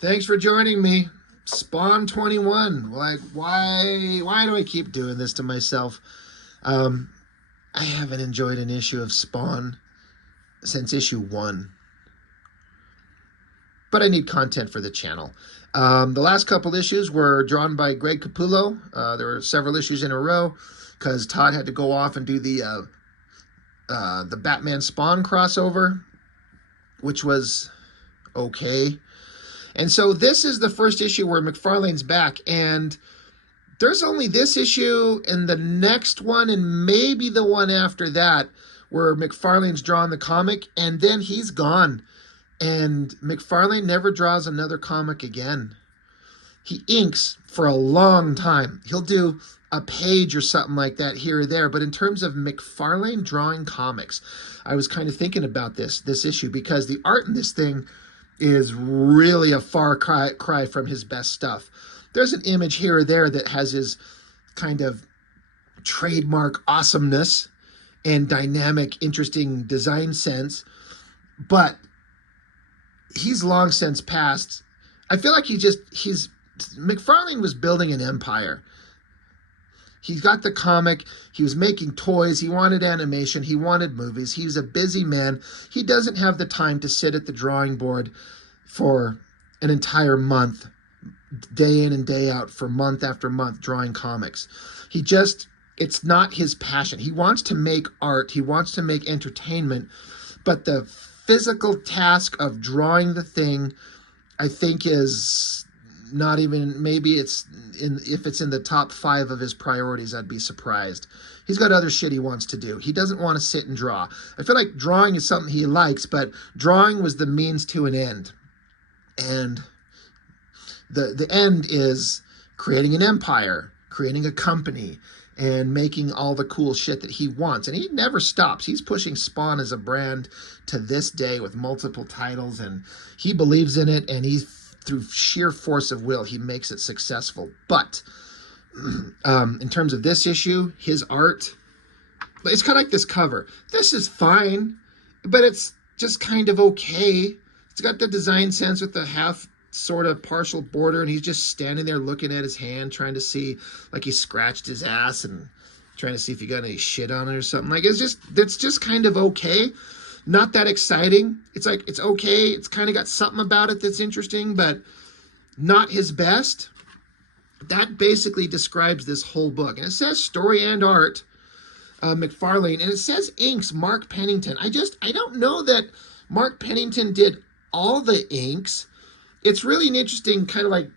Thanks for joining me. Spawn 21. Like, why do I keep doing this to myself? Um, I haven't enjoyed an issue of Spawn since issue 1. But I need content for the channel. The last couple issues were drawn by Greg Capullo. There were several issues in a row because Todd had to go off and do the Batman Spawn crossover, which was okay. And so this is the first issue where Mcfarlane's back, and there's only this issue and the next one and maybe the one after that where Mcfarlane's drawn the comic, and then he's gone. And Mcfarlane never draws another comic again. He inks for a long time. He'll do a page or something like that here or there. But in terms of Mcfarlane drawing comics, I was kind of thinking about this issue because the art in this thing is really a far cry from his best stuff. There's an image here or there that has his kind of trademark awesomeness and dynamic, interesting design sense, but he's long since passed. I feel like Mcfarlane was building an empire. He got the comic, he was making toys, he wanted animation, he wanted movies. He was a busy man. He doesn't have the time to sit at the drawing board for an entire month, day in and day out, for month after month, drawing comics. It's not his passion. He wants to make art, he wants to make entertainment, but the physical task of drawing the thing, I think, is not even, maybe if it's in the top 5 of his priorities, I'd be surprised. He's got other shit he wants to do. He doesn't want to sit and draw. I feel like drawing is something he likes, but drawing was the means to an end. And the end is creating an empire, creating a company, and making all the cool shit that he wants. And he never stops. He's pushing Spawn as a brand to this day with multiple titles, and he believes in it, and through sheer force of will, he makes it successful. But in terms of this issue, his art, it's kind of like this cover. This is fine, but it's just kind of okay. It's got the design sense with the half sort of partial border, and he's just standing there looking at his hand, trying to see, like he scratched his ass and trying to see if he got any shit on it or something. Like, it's just kind of okay. Not that exciting. It's like, it's okay. It's kind of got something about it that's interesting, but not his best. That basically describes this whole book. And it says story and art, Mcfarlane, and it says inks, Mark Pennington. I don't know that Mark Pennington did all the inks. It's really an interesting kind of, like,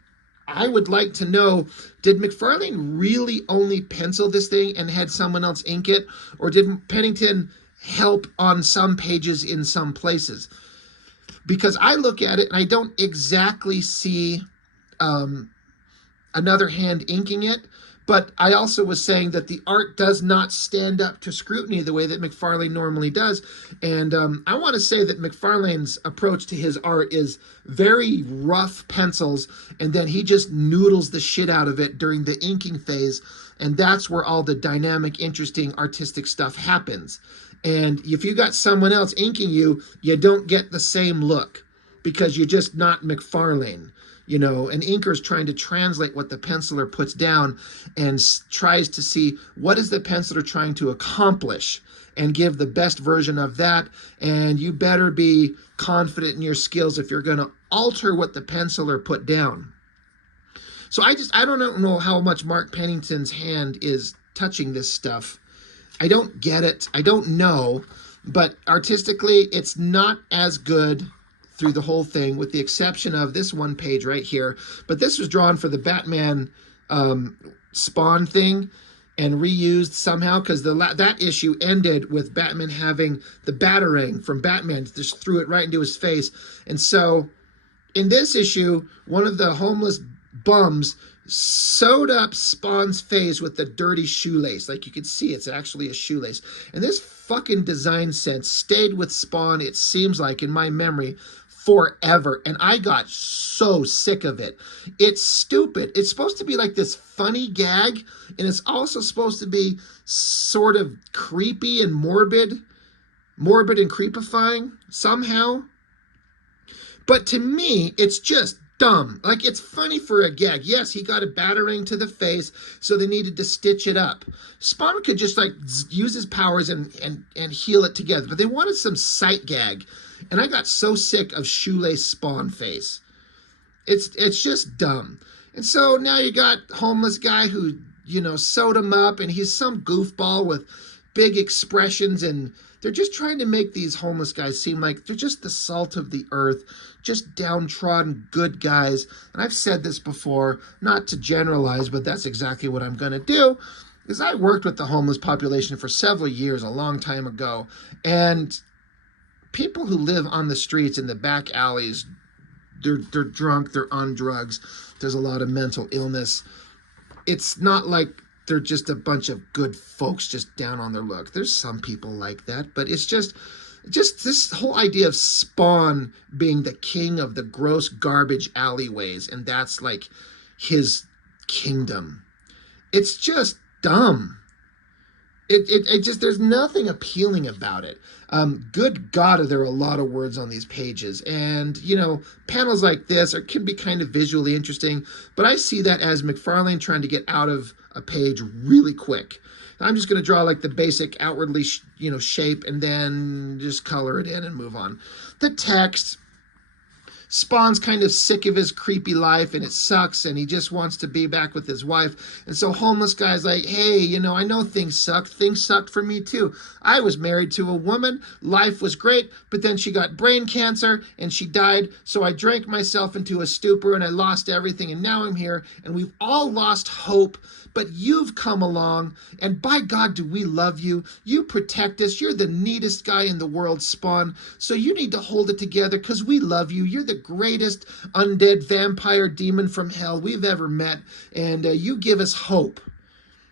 I would like to know, did Mcfarlane really only pencil this thing and had someone else ink it? Or did Pennington help on some pages in some places? Because I look at it and I don't exactly see another hand inking it. But I also was saying that the art does not stand up to scrutiny the way that Mcfarlane normally does. And I want to say that Mcfarlane's approach to his art is very rough pencils, and then he just noodles the shit out of it during the inking phase. And that's where all the dynamic, interesting, artistic stuff happens. And if you got someone else inking you, you don't get the same look because you're just not Mcfarlane. You know, an inker's trying to translate what the penciler puts down and tries to see what is the penciler trying to accomplish and give the best version of that. And you better be confident in your skills if you're going to alter what the penciler put down. So I don't know how much Mark Pennington's hand is touching this stuff. I don't get it. I don't know. But artistically, it's not as good through the whole thing, with the exception of this one page right here. But this was drawn for the Batman Spawn thing and reused somehow, because that issue ended with Batman having the Batarang from Batman, just threw it right into his face. And so in this issue, one of the homeless bums sewed up Spawn's face with the dirty shoelace. Like, you could see it's actually a shoelace. And this fucking design sense stayed with Spawn, it seems like, in my memory, forever. And I got so sick of it. It's stupid. It's supposed to be like this funny gag, and it's also supposed to be sort of creepy and morbid and creepifying somehow. But to me, it's just dumb. Like, it's funny for a gag. Yes, he got a battering to the face, so they needed to stitch it up. Spawn could just like use his powers and heal it together, but they wanted some sight gag, and I got so sick of shoelace Spawn face. It's just dumb. And so now you got homeless guy who, you know, sewed him up, and he's some goofball with big expressions, and they're just trying to make these homeless guys seem like they're just the salt of the earth, just downtrodden good guys. And I've said this before, not to generalize, but that's exactly what I'm going to do, is I worked with the homeless population for several years, a long time ago, and people who live on the streets in the back alleys, they're drunk, they're on drugs, there's a lot of mental illness. It's not like they're just a bunch of good folks just down on their luck. There's some people like that, but it's just this whole idea of Spawn being the king of the gross garbage alleyways, and that's like his kingdom. It's just dumb. It just, there's nothing appealing about it. Good God, there are a lot of words on these pages. And, you know, panels like this can be kind of visually interesting, but I see that as Mcfarlane trying to get out of a page really quick. I'm just going to draw like the basic outwardly, shape, and then just color it in and move on. The text, Spawn's kind of sick of his creepy life, and it sucks, and he just wants to be back with his wife. And so homeless guy's like, hey, I know things sucked. Things sucked for me too. I was married to a woman. Life was great, but then she got brain cancer, and she died. So I drank myself into a stupor, and I lost everything, and now I'm here, and we've all lost hope. But you've come along, and by God, do we love you. You protect us. You're the neatest guy in the world, Spawn. So you need to hold it together because we love you. You're the greatest undead vampire demon from hell we've ever met, and you give us hope.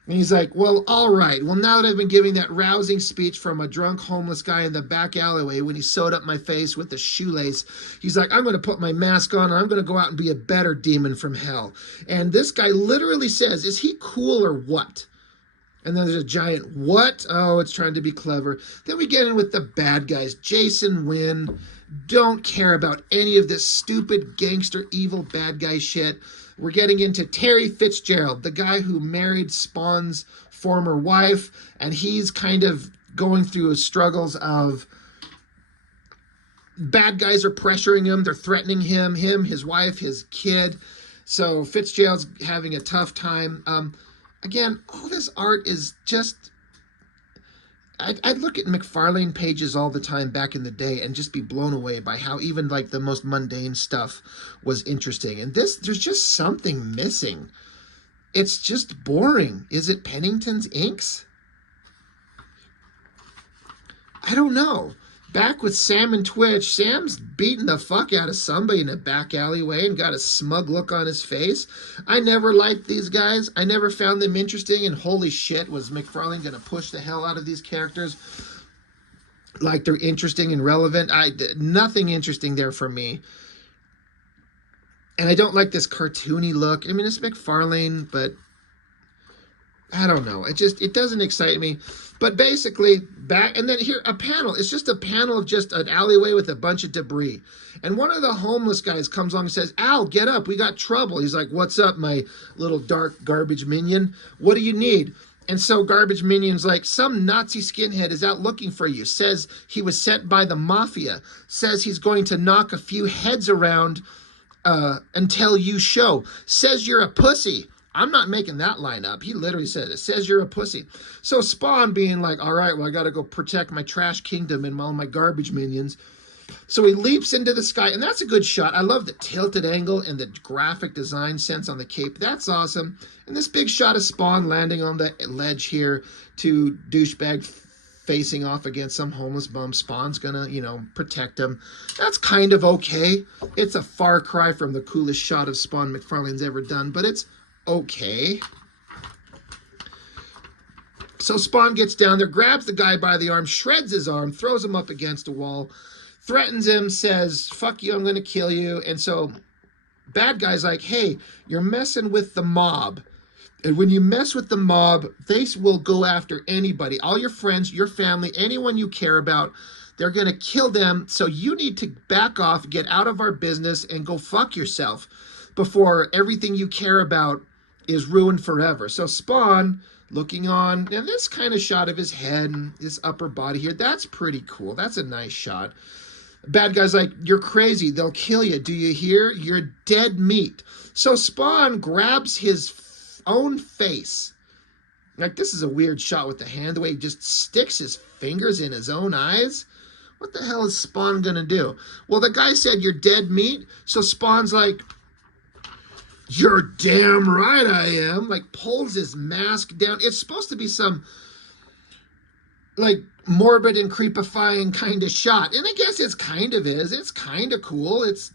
And he's like, well, all right. Well, now that I've been giving that rousing speech from a drunk homeless guy in the back alleyway when he sewed up my face with a shoelace, he's like, I'm going to put my mask on, and I'm going to go out and be a better demon from hell. And this guy literally says, is he cool or what? And then there's a giant what? Oh, it's trying to be clever. Then we get in with the bad guys. Jason Wynn. Don't care about any of this stupid gangster evil bad guy shit. We're getting into Terry Fitzgerald, the guy who married Spawn's former wife, and he's kind of going through struggles of bad guys are pressuring him, they're threatening him, his wife, his kid. So Fitzgerald's having a tough time. Again, all this art is just... I'd look at Mcfarlane pages all the time back in the day and just be blown away by how even like the most mundane stuff was interesting. And this, there's just something missing. It's just boring. Is it Pennington's inks? I don't know. Back with Sam and Twitch, Sam's beating the fuck out of somebody in a back alleyway and got a smug look on his face. I never liked these guys. I never found them interesting, and holy shit, was Mcfarlane going to push the hell out of these characters like they're interesting and relevant. Nothing interesting there for me. And I don't like this cartoony look. I mean, it's Mcfarlane, but I don't know. It doesn't excite me. But basically, back, and then here, a panel. It's just a panel of just an alleyway with a bunch of debris. And one of the homeless guys comes along and says, Al, get up. We got trouble. He's like, what's up, my little dark garbage minion? What do you need? And so Garbage Minion's like, some Nazi skinhead is out looking for you. Says he was sent by the mafia. Says he's going to knock a few heads around until you show. Says you're a pussy. I'm not making that line up. He literally said it. Says you're a pussy. So Spawn being like, all right, well, I got to go protect my trash kingdom and all my garbage minions. So he leaps into the sky, and that's a good shot. I love the tilted angle and the graphic design sense on the cape. That's awesome. And this big shot of Spawn landing on the ledge here to douchebag facing off against some homeless bum. Spawn's gonna, protect him. That's kind of okay. It's a far cry from the coolest shot of Spawn Mcfarlane's ever done, but it's okay. So Spawn gets down there, grabs the guy by the arm, shreds his arm, throws him up against a wall, threatens him, says, fuck you, I'm going to kill you. And so bad guy's like, hey, you're messing with the mob. And when you mess with the mob, they will go after anybody, all your friends, your family, anyone you care about. They're going to kill them. So you need to back off, get out of our business, and go fuck yourself before everything you care about is ruined forever. So Spawn looking on, and this kind of shot of his head and his upper body here, that's pretty cool. That's a nice shot. Bad guy's like, you're crazy. They'll kill you. Do you hear? You're dead meat. So Spawn grabs his own face. Like, this is a weird shot with the hand, the way he just sticks his fingers in his own eyes. What the hell is Spawn going to do? Well, the guy said, you're dead meat. So Spawn's like, you're damn right I am. Like, pulls his mask down. It's supposed to be some, like, morbid and creepifying kind of shot. And I guess it's kind of is. It's kind of cool. It's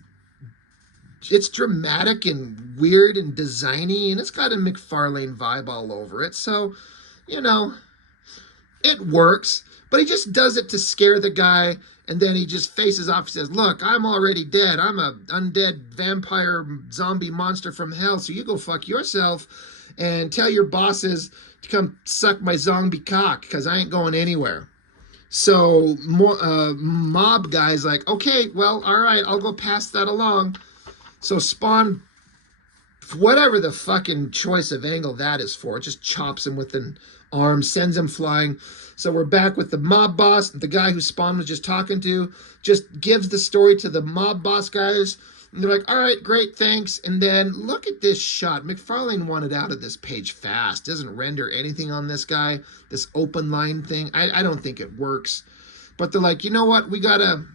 dramatic and weird and designy, and it's got a Mcfarlane vibe all over it. So, you know, it works. But he just does it to scare the guy, and then he just faces off and says, look, I'm already dead. I'm a undead vampire zombie monster from hell, so you go fuck yourself and tell your bosses to come suck my zombie cock, because I ain't going anywhere. So mob guy's like, okay, well, all right, I'll go pass that along. So Spawn, whatever the fucking choice of angle that is for, just chops him with an arm, sends him flying. So we're back with the mob boss, the guy who Spawn was just talking to, just gives the story to the mob boss guys. And they're like, all right, great, thanks. And then look at this shot. Mcfarlane wanted out of this page fast. Doesn't render anything on this guy, this open line thing. I don't think it works. But they're like, you know what? We gotta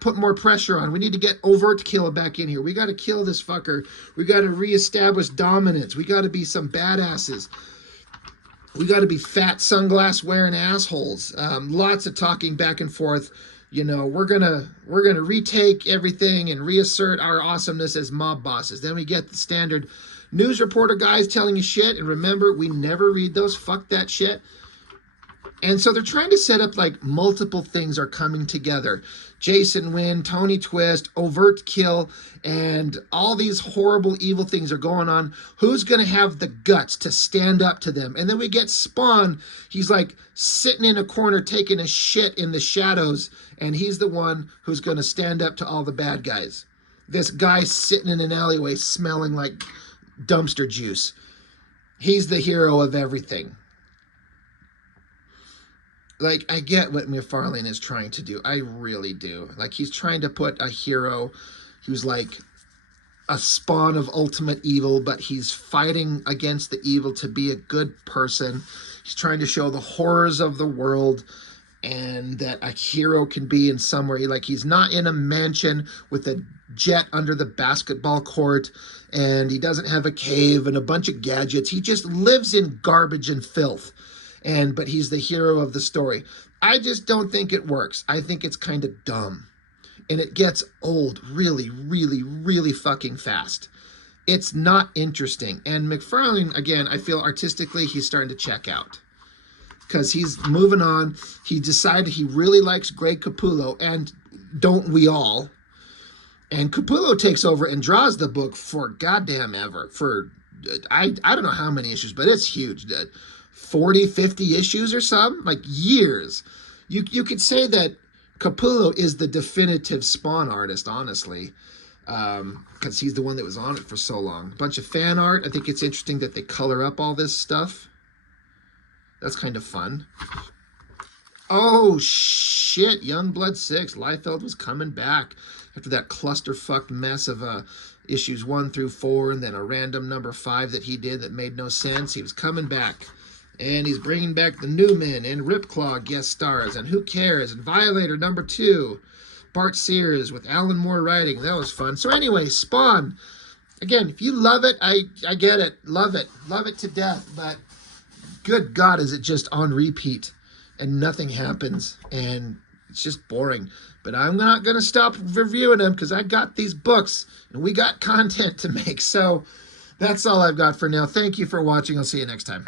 put more pressure on. We need to get overt kill back in here. We got to kill this fucker. We got to reestablish dominance. We got to be some badasses. We got to be fat sunglass wearing assholes. Lots of talking back and forth. You know, we're gonna retake everything and reassert our awesomeness as mob bosses. Then we get the standard news reporter guys telling you shit. And remember, we never read those. Fuck that shit. And so they're trying to set up like multiple things are coming together. Jason Wynn, Tony Twist, overt kill, and all these horrible, evil things are going on. Who's going to have the guts to stand up to them? And then we get Spawn. He's like sitting in a corner taking a shit in the shadows, and he's the one who's going to stand up to all the bad guys. This guy sitting in an alleyway smelling like dumpster juice. He's the hero of everything. Like, I get what Mcfarlane is trying to do. I really do. Like, he's trying to put a hero who's like a spawn of ultimate evil, but he's fighting against the evil to be a good person. He's trying to show the horrors of the world and that a hero can be in somewhere. Like, he's not in a mansion with a jet under the basketball court, and he doesn't have a cave and a bunch of gadgets. He just lives in garbage and filth. But he's the hero of the story. I just don't think it works. I think it's kind of dumb. And it gets old really, really, really fucking fast. It's not interesting. And Mcfarlane, again, I feel artistically he's starting to check out. Because he's moving on. He decided he really likes Greg Capullo, and don't we all? And Capullo takes over and draws the book for goddamn ever. For, I don't know how many issues, but it's huge. 40, 50 issues or something, like years. You could say that Capullo is the definitive Spawn artist, honestly, because he's the one that was on it for so long. A bunch of fan art. I think it's interesting that they color up all this stuff. That's kind of fun. Oh, shit. Youngblood 6. Liefeld was coming back after that clusterfucked mess of issues 1 through 4 and then a random number 5 that he did that made no sense. He was coming back. And he's bringing back the Newman and Ripclaw guest stars. And Who Cares? And Violator number 2. Bart Sears with Alan Moore writing. That was fun. So anyway, Spawn. Again, if you love it, I get it. Love it. Love it to death. But good God, is it just on repeat. And nothing happens. And it's just boring. But I'm not going to stop reviewing them because I got these books. And we got content to make. So that's all I've got for now. Thank you for watching. I'll see you next time.